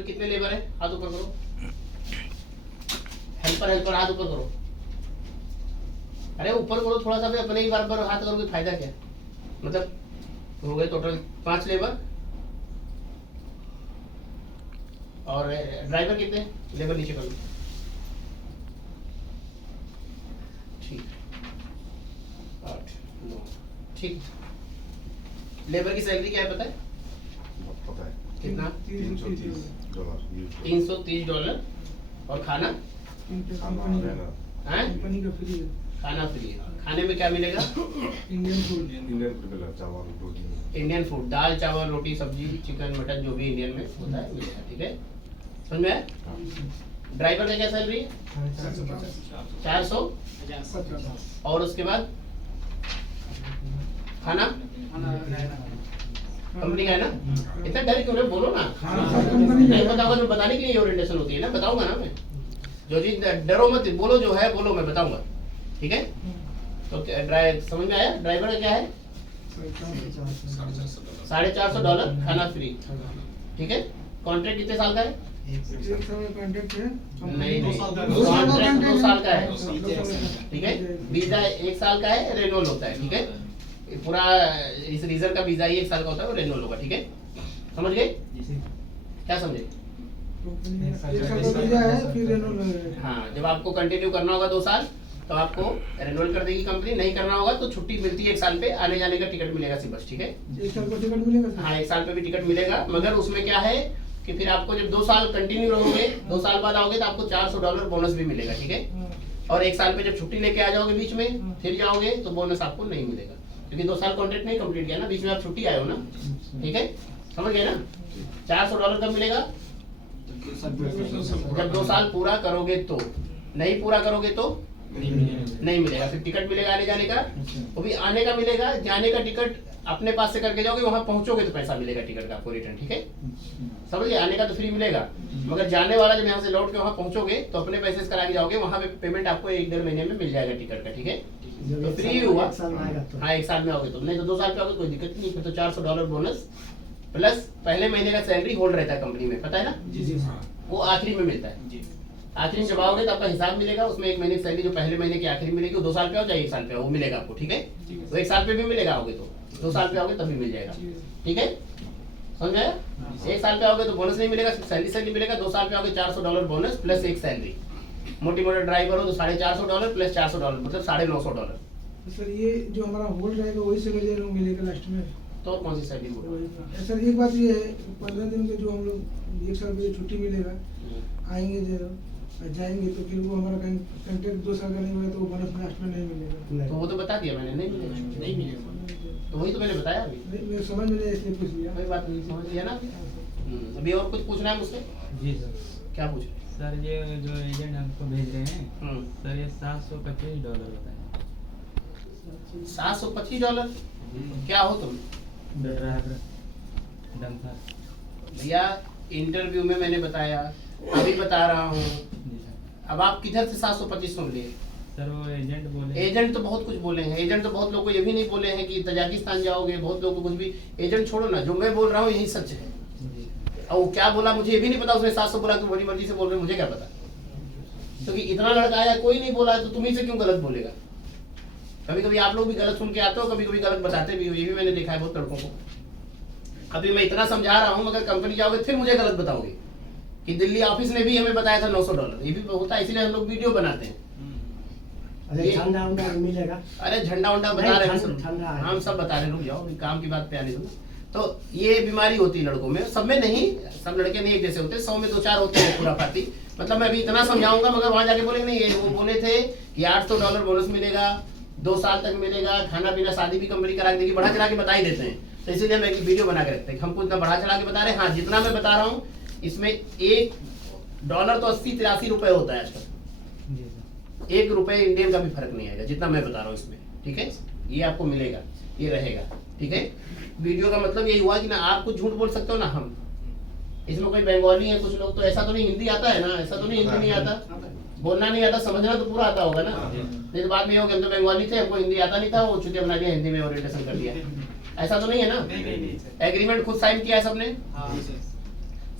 इसमें कितने लेबर है? हाथ ऊपर करो। हेल्पर हाथ ऊपर करो। अरे ऊपर करो थोड़ा सा भी, अपने ही बार बार हाथ करोगे फायदा क्या? मतलब हो गए टोटल 5 लेबर। और ड्राइवर कितने? लेबर नीचे करो। ठीक, 8 9 ठीक। लेबर की सैलरी क्या है पता है? पता है कितना? $330 $330। और खाना? हैं? कंपनी का फ्री है। खाना फ्री है। खाने में क्या मिलेगा? Indian food. चावल रोटी इंडियन फूड, दाल चावल रोटी सब्जी चिकन मटन जो भी इंडियन में होता है मिलेगा। ठीक है, समझ में आया? ड्राइवर का क्या सैलरी? 400। और उसके बाद खाना कंपनी का है ना? इतना डर क्यों रहे? बोलो ना। नहीं पता होगा तो बताने के लिए ओरिएंटेशन होती है ना, बताऊंगा ना मैं। जो चीज डरो मत, बोलो जो है बोलो, मैं बताऊंगा। ठीक है, तो समझ में आया? ड्राइवर का क्या है? $450 खाना फ्री। ठीक है, कॉन्ट्रैक्ट कितने साल का है? एक साल का कॉन्ट्रैक्ट है। नहीं दो साल का है। कॉन्ट्रैक्ट 2 साल का है। 2 साल का। ठीक है, वीजा 1 साल का है, रेनोल होता है। ठीक है, ये पूरा इस रीजन का वीजा ही 1 साल का होता है, वो रेनोल होगा। ठीक है, समझ गए? क्या समझे? एक साल का वीजा है, फिर रेनोल है। हाँ, जब आपको कंटिन्यू करना होगा 2 साल तो आपको रेनोल कर देगी कंपनी। नहीं करना होगा तो छुट्टी मिलती है 1 साल पे, आने जाने का टिकट मिलेगा सिर्फ बस। ठीक है, 1 साल का टिकट मिलेगा। हाँ 1 साल पे भी टिकट मिलेगा, मगर उसमें क्या है कि फिर आपको जब 2 साल कंटिन्यू रहोगे, 2 साल बाद आओगे तो आपको $400 बोनस भी मिलेगा। ठीक है, और 1 साल पे जब छुट्टी लेके आ जाओगे बीच में फिर जाओगे तो बोनस आपको नहीं मिलेगा, क्योंकि 2 साल कॉन्ट्रैक्ट नहीं कंप्लीट किया ना, बीच में आप छुट्टी आए हो ना। ठीक है, समझ गए ना? $400 कब मिलेगा? जब 2 साल पूरा करोगे तो। नहीं पूरा करोगे तो नहीं मिलेगा। फिर टिकट मिलेगा आने जाने का, वो भी आने का मिलेगा, जाने का टिकट अपने पास से करके जाओगे, वहां पहुंचोगे तो पैसा मिलेगा टिकट का आपको रिटर्न। ठीक है, समझ गए? आने का तो फ्री मिलेगा, मगर जाने वाला जब यहाँ से लौट के वहां पहुंचोगे तो अपने पैसे से करा के जाओगे, वहां पे पेमेंट आपको 1-1.5 महीने में मिल जाएगा टिकट का। ठीक है, तो फ्री हुआ। हाँ 1 साल में आओगे तो, नहीं तो 2 साल पे आओगे कोई दिक्कत नहीं। फिर तो $400 बोनस प्लस पहले महीने का सैलरी होल्ड रहता है कंपनी में, पता है ना? वो आखिरी में मिलता है। आखिरी में जब आओगे तो आपका हिसाब मिलेगा, उसमें 1 महीने की सैलरी जो पहले महीने की आखिरी मिलेगी, वो 2 साल पे आओ चाहे 1 साल पे आओ, वो मिलेगा आपको। ठीक है, तो 1 साल पे भी मिलेगा आओगे तो, 2 साल पे आओगे तब भी मिल जाएगा। ठीक है, समझ आया? 1 साल पे आओगे तो बोनस नहीं मिलेगा, सिर्फ सैलरी मिलेगा। 2 साल पे आओगे $400 बोनस प्लस 1 सैलरी। मोटी मोटी ड्राइवर हो तो $450 प्लस $400 मतलब $950। सर ये जो हमारा होल्ड रहेगा वही से मिलेगा लास्ट में। तो कौन सी सैलरी बोलो? सर एक बात ये है, 15 दिन के जो हम लोग 1 साल की छुट्टी मिलेगा, आएंगे जो जाएंगे तो फिर वो हमारा कॉन्ट्रैक्ट 2 साल का नहीं होगा तो वो बोनस लास्ट में नहीं मिलेगा। तो वो तो बता दिया मैंने, नहीं मिलेगा, नहीं मिलेगा। तो वही तो मैंने बताया अभी। नहीं मैं समझ में नहीं इसलिए पूछ लिया। कोई बात नहीं, समझ लिया ना? अभी और कुछ पूछना है मुझसे? जी सर। क्या पूछ? सर ये जो एजेंट हमको भेज रहे हैं सर, ये $725 बताए। $725? क्या हो तुम? Driver dumper. भैया इंटरव्यू में मैंने बताया, अभी बता रहा हूँ। जी सर। अब आप किधर से 725 सुन लिए? सर वो एजेंट बोले। एजेंट तो बहुत कुछ बोले हैं, एजेंट तो बहुत लोग को ये भी नहीं बोले हैं कि तजाकिस्तान जाओगे, बहुत लोग को कुछ भी। एजेंट छोड़ो ना, जो मैं बोल रहा हूँ यही सच है। जी। और वो क्या बोला मुझे ये भी नहीं पता, उसने 700 बोला तो बड़ी मर्जी से बोल रहे हैं, मुझे क्या पता? क्योंकि इतना लड़का आया कोई नहीं बोला है तो तुम्ही से क्यों गलत बोलेगा? कभी कभी आप लोग भी गलत सुन के आते हो, कभी कभी गलत बताते भी हो, ये भी मैंने देखा है बहुत लड़कों को। अभी मैं इतना समझा रहा हूँ, मगर कंपनी जाओगे फिर मुझे गलत बताओगे कि दिल्ली ऑफिस ने भी हमें बताया था $900। ये भी होता है, इसीलिए हम लोग वीडियो बनाते हैं। अरे झंडा उंडा मिलेगा? अरे झंडा उंडा बता रहे हैं ठंडा हम सब बता रहे हैं, रुक जाओ, काम की बात पे आने दो। तो ये बीमारी होती है लड़कों में, सब में नहीं, सब लड़के नहीं एक जैसे होते, 100 में 2-4 होते हैं पूरा पार्टी। मतलब मैं अभी इतना समझाऊंगा, मगर वहां जाके बोलेंगे नहीं, ये वो बोले थे कि $800 बोनस मिलेगा, 2 साल तक मिलेगा, खाना पीना शादी भी कंपनी करा के देगी, बढ़ा चढ़ा के बता ही देते हैं। तो इसीलिए हम एक वीडियो बना के रखते हैं, हमको इतना बढ़ा चढ़ा के बता रहे हैं। हाँ जितना मैं बता रहा हूँ इसमें $1 तो 80-83 रुपए होता है आजकल, जी सर। 1 रुपए इंडियन का भी फर्क नहीं आएगा जितना मैं बता रहा हूँ इसमें। ठीक है, ये आपको मिलेगा, ये रहेगा। ठीक है, वीडियो का मतलब यही हुआ कि ना आप कुछ झूठ बोल सकते हो ना हम। इसमें कोई बंगाली है, कुछ लोग तो ऐसा तो नहीं हिंदी आता है ना, ऐसा तो नहीं हिंदी नहीं आता, बोलना नहीं आता, समझना तो पूरा आता होगा ना। नहीं तो बाद में ये हो कि हम तो बंगाली थे, हमको हिंदी आता नहीं था, वो चुतिया बना दिया, हिंदी में ओरिएंटेशन कर दिया। ऐसा तो नहीं है ना? एग्रीमेंट खुद साइन किया है सबने,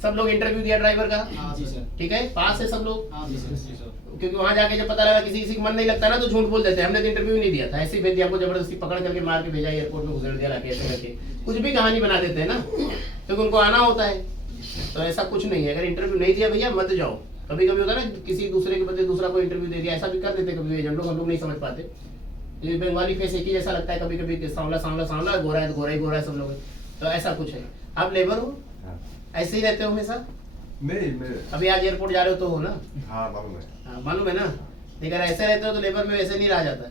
सब लोग इंटरव्यू दिया ड्राइवर का, जी सर। ठीक है, पास है सब लोग। हाँ जी सर। क्योंकि वहां जाके जब पता लगा किसी किसी का मन नहीं लगता ना तो झूठ बोल देते हैं, हमने तो इंटरव्यू नहीं दिया था, ऐसे ही भेज दिया, हमको जबरदस्ती पकड़ करके मार के भेजा, एयरपोर्ट में घुसेड़ दिया लाके, ऐसे करके कुछ भी कहानी बना देते हैं ना, क्योंकि उनको आना होता है। तो ऐसा कुछ नहीं है, अगर इंटरव्यू नहीं दिया भैया मत जाओ। कभी कभी होता है ना किसी दूसरे के बदले दूसरा को इंटरव्यू दे दिया, ऐसा भी कर देते कभी एजेंट लोग, हम लोग नहीं समझ पाते। ये बंगाली फेस एक ही जैसा लगता है, कभी कभी सांवला सांवला सांवला, गोरा है तो गोरा ही गोरा है सब लोग, तो ऐसा कुछ है। आप लेबर हो, हाँ। ऐसे ही रहते हो हमेशा? नहीं मैं अभी आज एयरपोर्ट जा रहे हो तो हो ना? हाँ मालूम है। हाँ, मालूम है ना। लेकिन ऐसे रहते हो तो लेबर में वैसे नहीं रहा जाता।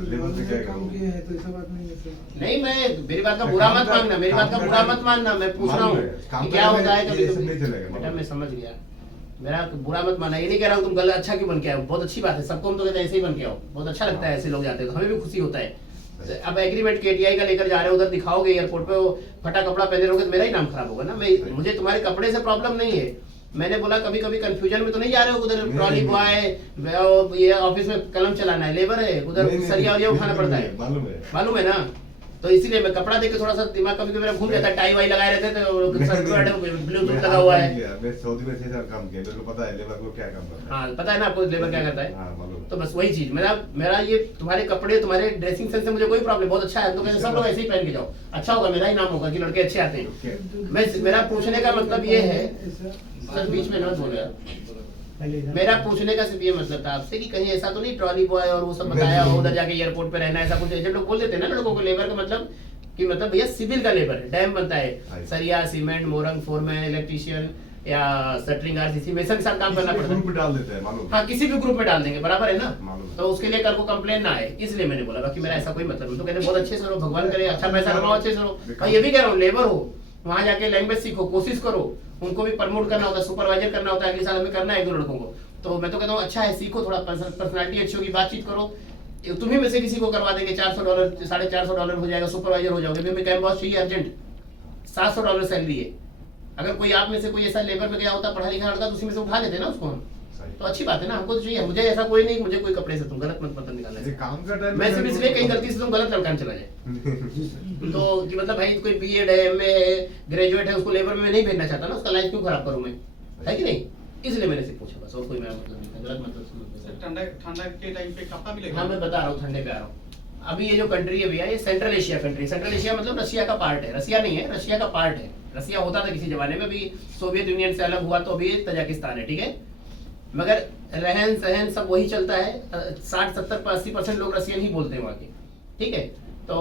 लेबर से क्या काम करूं? किए हैं तो ऐसा बात नहीं है सर। नहीं, मैं मेरी बात का बुरा मत मानना, मेरी बात का बुरा मत मानना, मैं पूछ रहा हूँ कि क्या होता है कभी कभी। बेटा मैं समझ गया, मेरा बुरा मत मानना, ये नहीं कह रहा हूँ तुम गलत अच्छा क्यों बन के आओ, बहुत अच्छी बात है, सबको हम तो कहते हैं ऐसे ही बन के आओ, बहुत अच्छा लगता है ऐसे लोग जाते हैं तो हमें भी खुशी होता है। अब एग्रीमेंट केटीआई का लेकर जा रहे हो, उधर दिखाओगे एयरपोर्ट पे, वो फटा कपड़ा पहने रहोगे तो मेरा ही नाम खराब होगा ना। मैं मुझे तुम्हारे कपड़े से प्रॉब्लम नहीं है, मैंने बोला कभी कभी कंफ्यूजन में तो नहीं जा रहे हो, उधर ट्रॉली बॉय ये ऑफिस में कलम चलाना है, लेबर है, उधर सरिया वरिया उठाना पड़ता है, मालूम है ना। तो इसीलिए मैं कपड़ा देख के थोड़ा सा दिमाग कभी कभी मेरा घूम जाता है, टाई वाई लगाए रहते थे, ब्लूटूथ लगा हुआ है। मैं सऊदी में 6 साल काम किया, मेरे को पता है लेबर को क्या काम करता है। हाँ पता है ना आपको लेबर क्या करता है। हाँ मालूम। तो बस वही चीज, मेरा ये तुम्हारे कपड़े तुम्हारे ड्रेसिंग सेंस से मुझे कोई प्रॉब्लम, बहुत अच्छा है, तो कहते सब लोग ऐसे ही पहन के जाओ, अच्छा होगा, मेरा ही नाम होगा कि लड़के अच्छे आते हैं। मैं मेरा पूछने का मतलब ये है, सर बीच में न बोलो यार, मेरा पूछने का सिर्फ ये मतलब था आपसे कि कहीं ऐसा तो नहीं ट्रॉली बॉय और वो सब बताया हो उधर जाके एयरपोर्ट पे रहना, ऐसा कुछ एजेंट लोग बोल देते हैं ना लड़कों को, लेबर का मतलब कि मतलब भैया सिविल का लेबर है, डैम बनता है, सरिया सीमेंट मोरंग फोरमैन इलेक्ट्रिशियन या शटरिंग आरसीसी में सब काम करना पड़ता ग्रुप है। में डाल देते हैं मालूम। हाँ किसी भी ग्रुप में डाल देंगे, बराबर है ना। मालूम। तो उसके लिए कल को कंप्लेन ना आए, इसलिए मैंने बोला, बाकी मेरा ऐसा कोई मतलब नहीं। तो कहते बहुत अच्छे से रहो, भगवान करे अच्छा पैसा कमाओ, अच्छे से रहो। और ये भी कह रहा हूँ लेबर हो, वहां जाके लैंग्वेज सीखो, कोशिश करो, उनको भी प्रमोट करना होता है, सुपरवाइजर करना होता है, अगले साल हमें करना है 1-2 लड़कों को। तो मैं तो कहता हूँ अच्छा है, सीखो, थोड़ा पर्सनालिटी अच्छी होगी, बातचीत करो, तुम्ही में से किसी को करवा देंगे, $400 $450 हो जाएगा, सुपरवाइजर हो जाओगे। हमें कैंप बॉस चाहिए अर्जेंट, $700 सैलरी है। अगर कोई आप में से कोई ऐसा लेबर में गया होता पढ़ा लिखा लड़का तो उसी में से उठा लेते ना उसको हम, तो अच्छी बात है ना, हमको तो चाहिए। मुझे ऐसा कोई नहीं, मुझे कोई कपड़े से तुम गलत मत मतलब निकालना है। काम का टाइम मैं सिर्फ इसलिए कहीं गलती से तुम गलत लड़का में चला जाए तो कि मतलब भाई कोई बीएड है, एमए है, ग्रेजुएट है, उसको लेबर में नहीं भेजना चाहता ना, उसका लाइफ क्यों खराब करूं मैं, है कि नहीं। इसलिए मैंने सिर्फ पूछा बस, और कोई मेरा मतलब नहीं, गलत मतलब सर ठंडा के टाइम पे कपड़ा मिलेगा? हाँ मैं बता रहा हूँ, ठंडे पे आ रहा हूँ। अभी ये जो कंट्री है भैया, ये central Asia country, central Asia मतलब रशिया का पार्ट है, रशिया नहीं है, रशिया का पार्ट है। रशिया होता था किसी जमाने में, अभी सोवियत यूनियन से अलग हुआ तो अभी तजाकिस्तान है, ठीक है। मगर रहन सहन सब वही चलता है, 60 70 80% लोग रशियन ही बोलते हैं वहाँ के, ठीक है। तो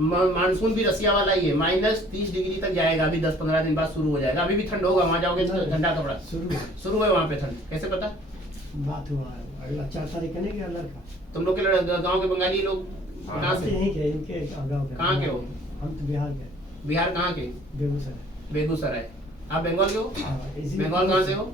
मानसून भी रसिया वाला ही है, -30 डिग्री तक जाएगा, अभी 10-15 दिन बाद शुरू हो जाएगा। अभी भी ठंड होगा, वहाँ जाओगे तो ठंडा कपड़ा शुरू है वहाँ पे ठंड, कैसे पता? बात हुआ है, अगला 4 तारीख का नहीं गया लड़का। तुम लोग के गाँव के बंगाली लोग कहाँ से? यहीं के, इनके गाँव के। कहाँ के हो? हम तो बिहार के। बिहार कहाँ के? बेगूसराय। बेगूसराय। आप बंगाल के हो? हाँ, इसी- बंगाल कहाँ से हो?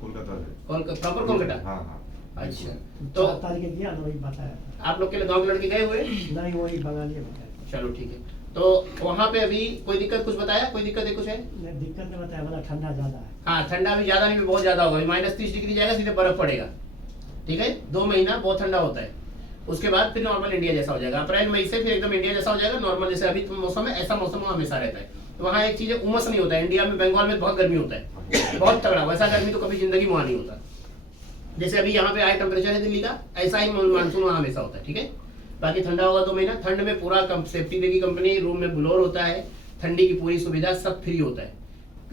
कोलकाता से। प्रॉपर कोलकाता? हाँ हाँ। अच्छा, 4 तो तारीख के गया ना, वही बताया था। आप लोग के गाँव के लड़के गए हुए? नहीं, वही बंगाली बताया। चलो ठीक है। तो वहाँ पे अभी कोई दिक्कत कुछ बताया, कोई दिक्कत है कुछ है? नहीं, दिक्कत नहीं बताया, बोला ठंडा ज्यादा है। हाँ ठंडा भी ज्यादा नहीं, बहुत ज्यादा होगा, -30 डिग्री जाएगा, सीधे बर्फ पड़ेगा, ठीक है। 2 महीना बहुत ठंडा होता है, उसके बाद फिर नॉर्मल इंडिया जैसा हो जाएगा। अप्रैल मई से फिर एकदम इंडिया जैसा हो जाएगा, नॉर्मल जैसे अभी मौसम है, ऐसा मौसम वहाँ हमेशा रहता है। तो वहाँ एक चीज है, उमस नहीं होता है। इंडिया में बंगाल में बहुत गर्मी होता है, बहुत तगड़ा, वैसा गर्मी तो कभी जिंदगी में वहाँ नहीं होता। जैसे अभी यहाँ पे हाई टेम्परेचर है दिल्ली का, ऐसा ही मानसून वहाँ हमेशा होता है, ठीक है। बाकी ठंडा होगा 2 महीना, ठंड में पूरा सेफ्टी देगी कंपनी, रूम में ब्लोअर होता है, ठंडी की पूरी सुविधा, सब फ्री होता है।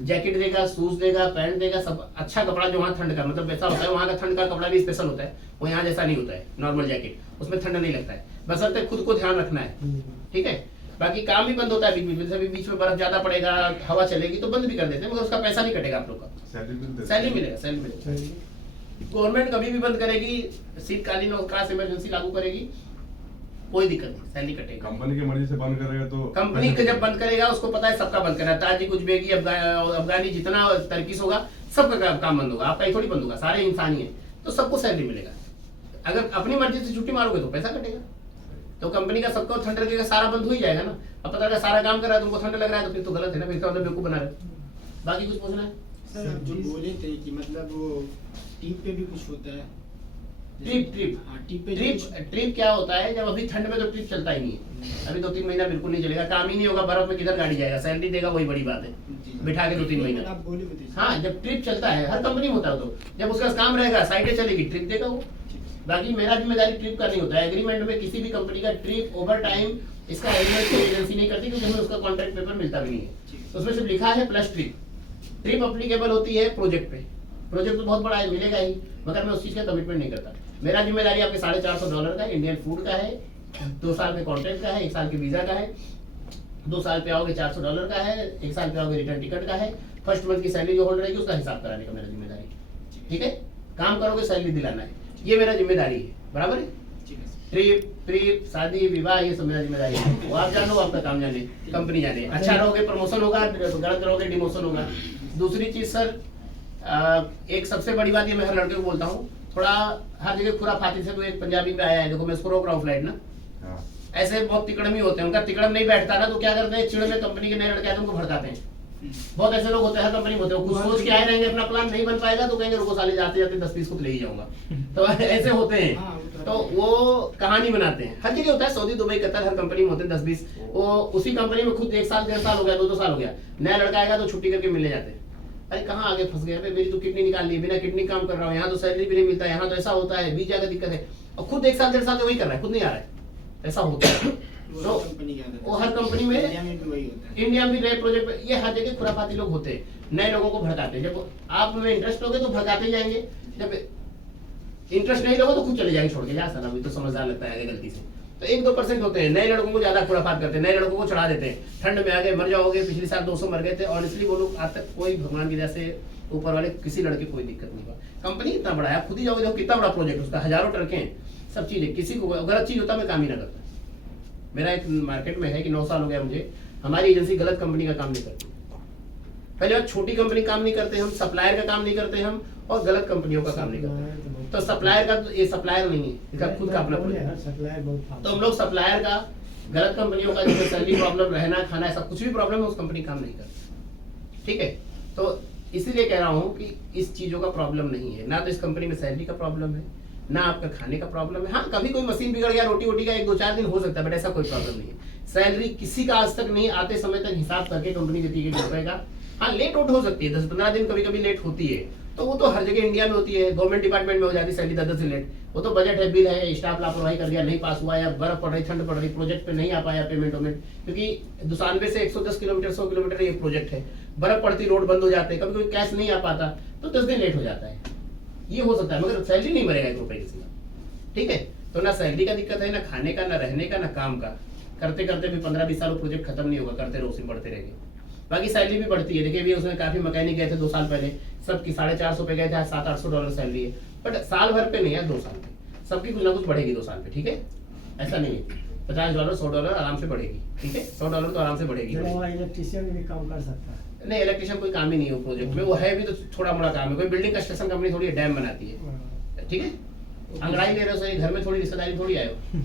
जैकेट देगा, शूज देगा, पैंट देगा, सब अच्छा कपड़ा जो वहाँ ठंड का मतलब वैसा होता है, वहाँ का ठंड का कपड़ा भी स्पेशल होता है, वो यहाँ जैसा नहीं होता है। नॉर्मल जैकेट, उसमें ठंडा नहीं लगता है, बशर्ते खुद को ध्यान रखना है, ठीक है। बाकी काम भी बंद होता है बीच में, बीच में बर्फ ज्यादा पड़ेगा, हवा चलेगी तो बंद भी कर देते हैं, मगर उसका पैसा नहीं कटेगा आप लोग का, सैलरी मिलेगा, सैलरी मिलेगा। गवर्नमेंट कभी भी बंद करेगी, शीतकालीन अवकाश इमरजेंसी लागू करेगी, कोई दिक्कत नहीं, सैलरी कटेगा। कंपनी की मर्जी से बंद करेगा तो कंपनी का जब बंद करेगा उसको पता है सबका बंद करना है, ताजी उज्बेकी अफगानी जितना तर्किश होगा सबका काम बंद होगा, आपका ही थोड़ी बंद होगा, सारे इंसान ही है, तो सबको सैलरी मिलेगा। अगर अपनी मर्जी से छुट्टी मारोगे तो पैसा कटेगा, तो कंपनी का सबको ठंड लगेगा, सारा बंद हो ही जाएगा ना। अब पता लगा सारा काम कर रहा है, तुमको ठंड लग रहा है, तो फिर तो गलत है ना, फिर इसका मतलब बेवकूफ बना रहे हो। बाकी कुछ पूछना है? सर जो बोले थे कि मतलब वो टीम पे भी कुछ होता है, ट्रिप ट्रिप ट्रिप क्या होता है, जब अभी ठंड में तो ट्रिप चलता ही नहीं है, अभी 2-3 महीना बिल्कुल नहीं चलेगा, काम ही नहीं होगा, बर्फ में किधर गाड़ी जाएगा, सैलरी देगा वही बड़ी बात है, बिठा के 2-3 महीना। हाँ, जब ट्रिप चलता है हर कंपनी में होता है, तो जब उसका काम रहेगा साइडें चलेगी ट्रिप देगा वो। बाकी मेरा जिम्मेदारी ट्रिप का नहीं होता है, एग्रीमेंट में किसी भी कंपनी का ट्रिप ओवर टाइम इसका एग्रीमेंट कोई एजेंसी नहीं करती, क्योंकि हमें उसका कॉन्ट्रैक्ट पेपर मिलता भी नहीं है, तो उसमें सिर्फ लिखा है प्लस ट्रिप। ट्रिप अप्लीकेबल होती है प्रोजेक्ट पे, प्रोजेक्ट तो बहुत बड़ा है मिलेगा ही, मगर मैं उस चीज का कमिटमेंट नहीं करता। मेरा जिम्मेदारी आपके $450 का इंडियन फूड का है, 2 साल के कॉन्ट्रैक्ट का है, 1 साल के वीजा का है, 2 साल पे आओगे $400 का है, 1 साल पे आओगे रिटर्न टिकट का है, फर्स्ट मंथ की सैलरी जो होल्ड रहेगी उसका हिसाब कराने का मेरा जिम्मेदारी। ठीक है, काम करोगे सैलरी दिलाना है, ये मेरा जिम्मेदारी है, बराबर है। ट्रिप शादी विवाह ये सब मेरा जिम्मेदारी है, वो आप जानो, आपका काम जाने, कंपनी जाने। अच्छा रहोगे प्रमोशन होगा, गलत रहोगे डिमोशन होगा। दूसरी चीज सर, एक सबसे बड़ी बात ये मैं हर लड़के को बोलता हूँ, थोड़ा हर जगह खुराफाती से, तो एक पंजाबी पे आया है, देखो मैं इसको रोक रहा हूँ फ्लाइट ना, हाँ। ऐसे बहुत तिकड़मी होते हैं, उनका तिकड़म नहीं बैठता ना, तो क्या करते हैं, चिड़ में कंपनी के नए लड़के आते हैं उनको भड़काते हैं। बहुत ऐसे लोग होते हैं हर कंपनी में होते हैं, कुछ सोच के आए रहेंगे, अपना प्लान नहीं बन पाएगा तो कहेंगे रुको साले, जाते जाते 10-20 को ले ही जाऊंगा, तो ऐसे होते हैं, तो वो कहानी बनाते हैं। हर जगह होता है, सऊदी दुबई कतर हर कंपनी में होते हैं 10-20, वो उसी कंपनी में खुद 1 साल 1.5 साल हो गया, 2-2 साल हो गया, नया लड़का आएगा तो छुट्टी करके मिलने जाते हैं। अरे कहाँ आगे फंस गए, मेरी तो किडनी निकाल ली, बिना किडनी काम कर रहा हूँ, यहाँ तो सैलरी भी नहीं मिलता, यहाँ तो ऐसा होता है, वीजा का दिक्कत है, और खुद 1 साल 1.5 साल से वही कर रहा है, खुद नहीं आ रहा है, ऐसा होता है। तो वो हर कंपनी में, इंडिया में भी नए प्रोजेक्ट पे, ये हर जगह खुराफाती लोग होते हैं, नए लोगों को भड़काते हैं। जब आप में इंटरेस्ट होगे तो भड़काते ही जाएंगे, जब इंटरेस्ट नहीं लोगे तो खुद चले जाएंगे छोड़ के, जा साला अभी तो समझदार लगता है गलती से। तो 1-2% होते हैं, नए लड़कों को ज्यादा खुराफात करते हैं, नए लड़कों को चढ़ा देते हैं, ठंड में आ गए मर जाओगे, पिछले साल 200 मर गए थे, ऑनेस्टली वो लोग आज तक कोई भगवान की जैसे ऊपर वाले किसी लड़के कोई दिक्कत नहीं हुआ। कंपनी इतना बड़ा है, आप खुद ही जाओगे देखो कितना बड़ा प्रोजेक्ट, उसका हजारों ट्रकें हैं, सब चीजें, किसी को अगर अच्छी होता मैं काम ही ना करता। मेरा एक मार्केट में है कि 9 साल हो गया मुझे, हमारी एजेंसी गलत कंपनी का काम नहीं करती। पहले बात, छोटी कंपनी काम नहीं करते हम, सप्लायर का काम नहीं करते हम, और गलत कंपनियों का काम नहीं करते। तो सप्लायर का, ये सप्लायर नहीं है, इसका खुद का अपना तो हम लोग सप्लायर का, गलत कंपनियों का जैसे सैलरी प्रॉब्लम, रहना खाना, ऐसा कुछ भी प्रॉब्लम है उस कंपनी काम नहीं करती। ठीक है, तो इसीलिए कह रहा हूँ कि इस चीजों का प्रॉब्लम नहीं है, ना तो इस कंपनी में सैलरी का प्रॉब्लम है, ना आपका खाने का प्रॉब्लम है। हाँ, कभी कोई मशीन बिगड़ गया, रोटी वोटी का 1-2-4 दिन हो सकता है, बट ऐसा कोई प्रॉब्लम नहीं है। सैलरी किसी का आज तक नहीं, आते समय तक हिसाब करके कंपनी देती है रुपए का। हाँ, लेट उठ हो सकती है, 10-15 दिन कभी कभी लेट होती है, तो वो तो हर जगह इंडिया में होती है, गवर्नमेंट डिपार्टमेंट में हो जाती है सैलरी 10 दिन लेट, वो तो बजट है, बिल है, स्टाफ लापरवाही कर गया, नहीं पास हुआ, या बर्फ पड़ रही, ठंड पड़ रही, प्रोजेक्ट पे नहीं आ पाया पेमेंट वेमेंट, क्योंकि दुसानबे से 110 किलोमीटर 100 किलोमीटर ये प्रोजेक्ट है, बर्फ पड़ती, रोड बंद हो जाते हैं, कभी कभी कैश नहीं आ पाता, तो 10 दिन लेट हो जाता है, ये हो सकता है, मगर सैलरी नहीं मरेगा 1 रुपए किसी का। ठीक है, तो ना सैलरी का दिक्कत है, ना खाने का, ना रहने का, ना काम का। करते करते भी 15-20 साल प्रोजेक्ट खत्म नहीं होगा, करते रहो, उसी बढ़ते रहेंगे। बाकी सैलरी भी बढ़ती है, देखिए भी उसमें काफी मैकेनिक गए थे 2 साल पहले, सबकी $450 पे गए थे, आज $700-800 सैलरी है, बट साल भर पे नहीं है, 2 साल पे सबकी कुछ ना कुछ बढ़ेगी 2 साल पे। ठीक है, ऐसा नहीं है, $50-$100 आराम से बढ़ेगी। ठीक है, $100 तो आराम से बढ़ेगी। इलेक्ट्रिशियन भी काम कर सकता है, नहीं, इलेक्ट्रिशियन कोई काम ही नहीं है वो प्रोजेक्ट में, वो है भी तो थोड़ा मोड़ा काम है, कोई बिल्डिंग कंस्ट्रक्शन कंपनी थोड़ी डैम बनाती है। ठीक है, अंगड़ाई ले रहे हो सही, घर में थोड़ी रिश्तेदारी थोड़ी आए हो,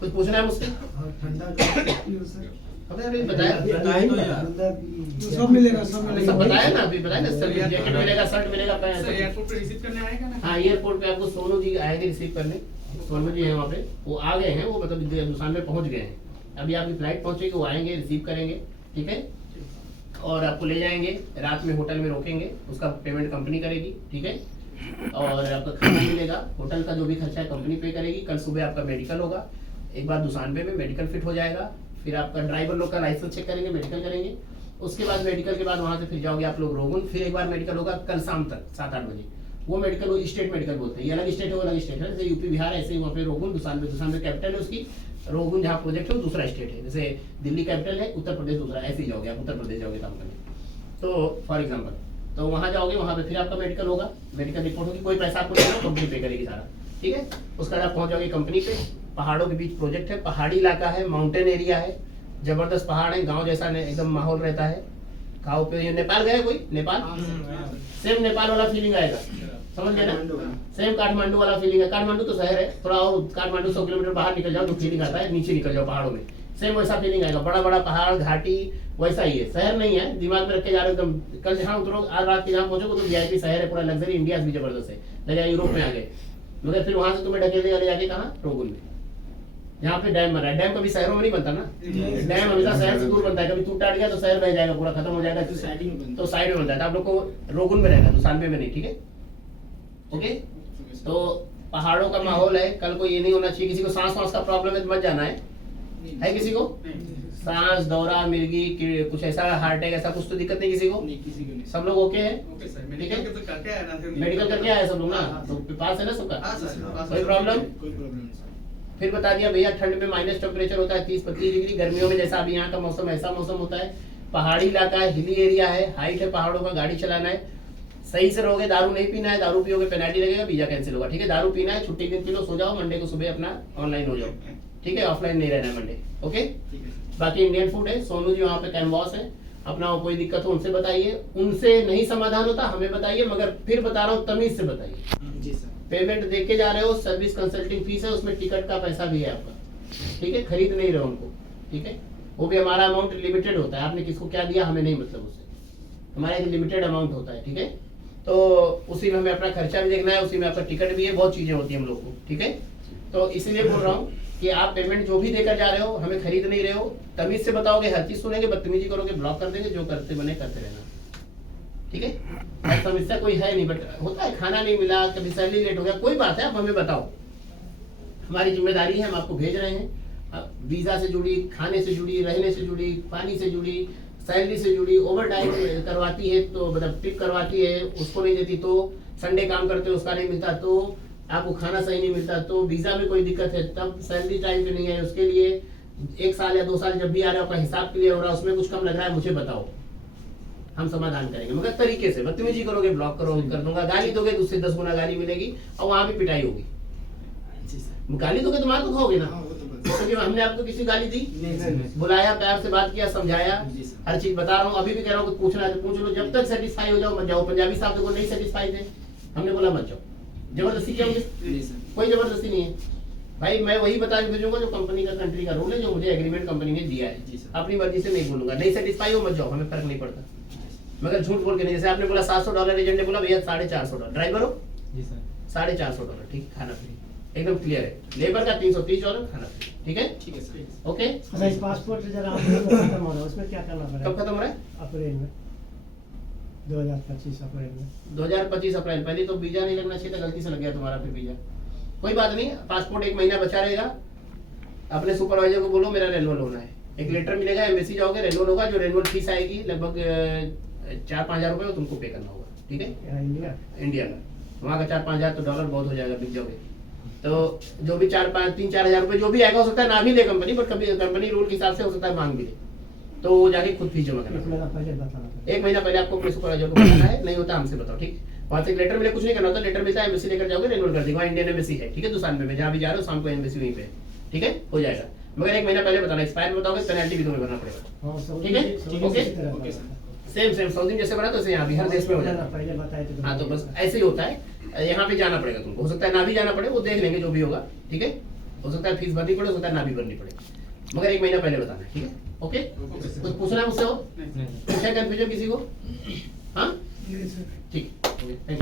कुछ पूछना है मुझसे? ठंडा अबे अभी बताया, सब मिलेगा, सब सब मिलेगा। बताया ना, अभी बताया ना, सब जैकेट मिलेगा, शर्ट मिलेगा, सर एयरपोर्ट पे रिसीव करने आएगा ना? हाँ, एयरपोर्ट पे आपको सोनू जी आएंगे रिसीव करने, सोनू जी हैं वहाँ पे, वो आ गए हैं, वो मतलब हिंदुस्तान में पहुँच गए हैं, अभी आपकी फ्लाइट पहुँचेगी, वो आएंगे रिसीव करेंगे। ठीक है, और आपको ले जाएंगे, रात में होटल में रोकेंगे, उसका पेमेंट कंपनी करेगी। ठीक है, और आपका खाना मिलेगा, होटल का जो भी खर्चा है कंपनी पे करेगी। कल सुबह आपका मेडिकल होगा, एक बार दुसानबे में मेडिकल फिट हो जाएगा, फिर आपका ड्राइवर लोग का लाइसेंस चेक करेंगे, मेडिकल करेंगे, उसके बाद मेडिकल के बाद वहाँ से फिर जाओगे आप लोग रोगुन, फिर एक बार मेडिकल होगा कल शाम तक 7-8 बजे। वो मेडिकल वो स्टेट मेडिकल बोलते हैं, ये अलग स्टेट है, वो अलग स्टेट है, जैसे यूपी बिहार ऐसे ही वहाँ पे रोगुन, दुसानबे कैपिटल है उसकी, रोगुन जहाँ प्रोजेक्ट है वो दूसरा स्टेट है, जैसे दिल्ली कैपिटल है, उत्तर प्रदेश दूसरा, ऐसे ही जाओगे आप, उत्तर प्रदेश जाओगे काम करने। तो फॉर एग्जाम्पल, तो वहाँ जाओगे, वहाँ पे फिर आपका मेडिकल होगा, मेडिकल रिपोर्ट होगी, कोई पैसा आपको नहीं होगा, कंपनी पे करेगी सारा। ठीक है, उसके बाद आप पहुँच जाओगे कंपनी पे, पहाड़ों के बीच प्रोजेक्ट है, पहाड़ी इलाका है, माउंटेन एरिया है, जबरदस्त पहाड़ है, गांव जैसा एकदम माहौल रहता है। गाँव पे ये नेपाल गए कोई? नेपाल सेम नेपाल वाला फीलिंग आएगा, समझ गए ना? सेम काठमांडू वाला फीलिंग है। काठमांडू तो शहर है, थोड़ा और काठमांडू 100 किलोमीटर बाहर निकल जाओ तो फीलिंग आता है, नीचे निकल जाओ पहाड़ों में, सेम वैसा फीलिंग आएगा, बड़ा बड़ा पहाड़ घाटी वैसा ही है, शहर नहीं है, दिमाग में रख के जा रहे हो एकदम। कल जहाँ उतरो, आज रात के जहाँ पहुंचोगे तो VIP शहर है, पूरा लग्जरी, इंडिया भी जबरदस्त है, लगे यूरोप में आ गए। मगर फिर वहां से तुम्हें ढकेलेगा ले जाके कहाँ, रोगुन में, यहाँ पे डैम बना है। डैम कभी शहरों में नहीं बनता ना, डैम हमेशा शहर से दूर बनता है, कभी टूट टाट गया तो शहर बह जाएगा, पूरा खत्म हो जाएगा, तो साइड में बनता है। तो आप लोग को रोगुन में रहना है, दुसानबे में नहीं, ठीक है, ओके। तो पहाड़ों का माहौल है, कल को ये नहीं होना चाहिए किसी को सांस वास का प्रॉब्लम है तो मत जाना है किसी को, सांस, दौरा, मिर्गी, कुछ ऐसा हार्ट अटैक ऐसा कुछ तो दिक्कत नहीं किसी को, किसी को नहीं। सब लोग ओके हैं, ओके सर, ठीक है, मेडिकल के तो करके आया ना, फिर मेडिकल करके आए सब लोग ना, हाँ, तो पास है ना सबका, हाँ सर, पास कोई है। प्रॉब्लम? कोई प्रॉब्लम नहीं सर। फिर बता दिया भैया ठंड में माइनस टेम्परेचर होता है 30-35 डिग्री, गर्मियों में जैसा अभी यहाँ का मौसम ऐसा मौसम होता है, पहाड़ी इलाका है, हिली एरिया है, हाइट है पहाड़ों का, गाड़ी चलाना है, सही से रहोगे, दारू नहीं पीना है, दारू पियोगे पेनल्टी लगेगा, वीजा कैंसिल होगा, ठीक है, दारू पीना है, छुट्टी दिन किलो, सो जाओ, मंडे को सुबह अपना ऑनलाइन हो जाओ, ठीक है, ऑफलाइन नहीं रहना है मंडे, ओके। ठीक है सर। बाकी इंडियन फूड है, सोनू जी वहाँ पे कैम्बॉस है, अपना कोई दिक्कत हो उनसे बताइए, उनसे नहीं समाधान होता हमें बताइए, मगर फिर बता रहा हूँ तमीज से बताइए। जी सर। पेमेंट दे के जा रहे हो, सर्विस कंसल्टिंग फीस है, उसमें टिकट का पैसा भी है आपका, ठीक है, खरीद नहीं रहे उनको, ठीक है, वो भी हमारा अमाउंट लिमिटेड होता है, आपने किसको क्या दिया हमें नहीं मतलब उससे, हमारा एक लिमिटेड अमाउंट होता है, ठीक है, तो उसी में हमें अपना खर्चा भी देखना है, उसी में आपका टिकट भी है, बहुत चीजें होती है हम लोग को, ठीक है। तो इसीलिए बोल रहा हूँ कि आप पेमेंट जो भी देकर जा रहे हो, हमें खरीद नहीं रहे हो, तमीज से बताओगे, हर चीज सुनेंगे, बदतमीजी करोगे ब्लॉक कर देंगे, जो करते बने करते रहना, ठीक है। और समस्या कोई है नहीं, बट होता है, खाना नहीं मिला, कभी सैलरी लेट हो गया, कोई बात है, आप हमें बताओ, हमारी जिम्मेदारी है, हम आपको भेज रहे हैं, वीजा से जुड़ी, खाने से जुड़ी, रहने से जुड़ी, पानी से जुड़ी, सैलरी से जुड़ी, ओवर टाइम करवाती है तो मतलब टिप करवाती है, उसको नहीं देती तो, संडे काम करते हो उसका नहीं मिलता तो, आपको खाना सही नहीं मिलता तो, वीजा में कोई दिक्कत है तब, सैलरी टाइम पे नहीं है उसके लिए, 1 साल या 2 साल जब भी आ रहा है आपका हिसाब क्लियर हो रहा है, उसमें कुछ कम लग रहा है मुझे बताओ, हम समाधान करेंगे, मगर तरीके से, बदतमीजी करोगे ब्लॉक करो कर दूंगा, गाली दोगे तो उससे 10 गुना गाली मिलेगी और वहां भी पिटाई होगी, जी सर। गाली दोगे तो मार तो खाओगे ना, हाँ, वो तो बस। क्योंकि हमने आपको किसी गाली दी, नहीं। बुलाया, प्यार से बात किया, समझाया, जी सर। हर चीज बता रहा हूँ, अभी भी कह रहा हूँ, कुछ पूछना है तो पूछ लो, जब तक सेटिस्फाई हो जाओ मत जाओ। पंजाबी साहब देखो नहीं सेटिस्फाई थे, हमने बोला मत जाओ, जबरदस्ती क्या होगी, नहीं सर। कोई जबरदस्ती नहीं है भाई, मैं वही बता के भेजूंगा जो कंपनी का, कंट्री का रूल है, जो मुझे एग्रीमेंट कंपनी ने दिया है, जी सर। अपनी मर्जी से नहीं बोलूंगा, नहीं सेटिस्फाई हो मत जाओ, हमें फर्क नहीं पड़ता, मगर झूठ बोल के नहीं, जैसे आपने बोला $700, एजेंट ने बोला भैया $450, ड्राइवर हो जी सर। $450, ठीक, खाना फ्री, एकदम क्लियर है, लेबर का $330, खाना फ्री, ठीक है, ठीक है सर। ओके। अच्छा, इस पासपोर्ट जरा खत्म हो रहा है, उसमें क्या करना पड़ेगा? कब खत्म हो रहा है? अप्रैल में, 2025 अप्रैल में। 2025 अप्रैल, पहले तो वीजा नहीं लगना चाहिए था, गलती से लग गया तुम्हारा फिर वीजा, कोई बात नहीं, पासपोर्ट 1 महीना बचा रहेगा, अपने सुपरवाइजर को बोलो मेरा रेनुअल होना है, एक लेटर मिलेगा, एम्बेसी जाओगे, रेनुअल होगा, जो रेनुअल फीस आएगी लगभग 4-5 हजार रुपये वो तुमको पे करना होगा, ठीक है, यहाँ इंडिया इंडिया का, वहाँ का 4-5 हजार तो डॉलर बहुत हो जाएगा, बिक जाओगे, तो जो भी 3-4 हजार रुपये जो भी आएगा, हो सकता है ना भी ले कंपनी, बट कभी कंपनी रूल के हिसाब से हो सकता है मांग भी ले, तो वो जाके खुद फीस जमा करना 1 महीना पहले बताना पड़ेगा। 1 महीना पहले आपको अपने सुपरवाइजर को बताना है, नहीं होता हमसे बताओ, ठीक, वहाँ से लेटर मिले, कुछ नहीं करना होता, लेटर मिलता है, एम्बेसी लेकर जाओगे, रेनुअल कर देगा, वहाँ इंडियन एम्बेसी है, ठीक है, दुसानबे में जहाँ भी जा रहे हो, शाम को एम्बेसी वहीं पे, ठीक है, हो जाएगा, मगर 1 महीना पहले बताना, एक्सपायर में बताओगे पेनल्टी भी तुम्हें भरना पड़ेगा, हाँ, सऊदी- ठीक है? Saudi okay? इसी तरह ओके, बना है। सेम सऊदी जैसे बना तो ऐसे यहाँ भी हर देश में हो जाता है, पहले बताए थे हाँ, तो बस ऐसे ही होता है, यहाँ पे जाना पड़ेगा तुमको, हो सकता है ना भी जाना पड़े, वो देख लेंगे जो भी होगा, ठीक है, हो सकता है फीस भरनी पड़े, हो सकता है ना भी भरनी पड़े, मगर 1 महीना पहले बताना है, ठीक है, ओके। Okay sir. कुछ पूछना है मुझसे और, नहीं। नहीं सर। कुछ है कंफ्यूजन किसी को, हाँ, नहीं सर। ठीक, ओके, थैंक यू।